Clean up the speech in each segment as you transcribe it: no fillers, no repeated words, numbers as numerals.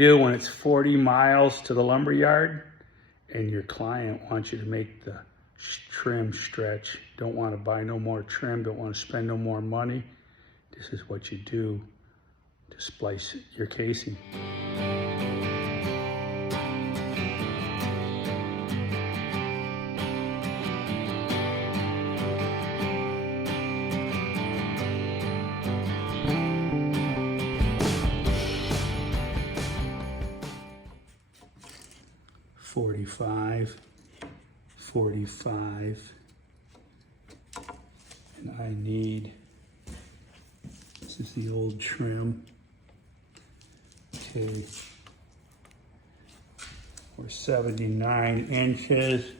do when it's 40 miles to the lumber yard and your client wants you to make the trim stretch, don't want to buy no more trim, don't want to spend no more money. This is what you do to splice your casing. $45, $45, and I need, this is the old trim, okay, we're 79 inches.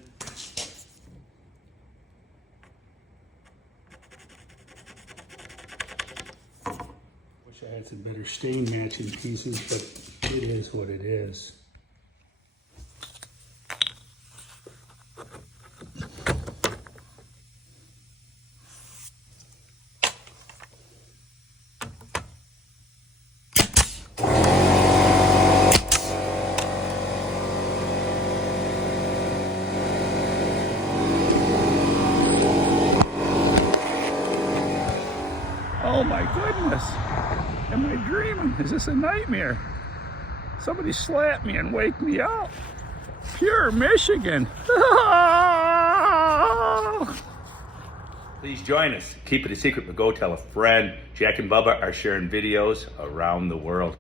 Wish I had some better stain matching pieces, but it is what it is. Oh my goodness, am I dreaming? Is this a nightmare? Somebody slap me and wake me up. Pure Michigan. Please join us. Keep it a secret, but go tell a friend. Jack and Bubba are sharing videos around the world.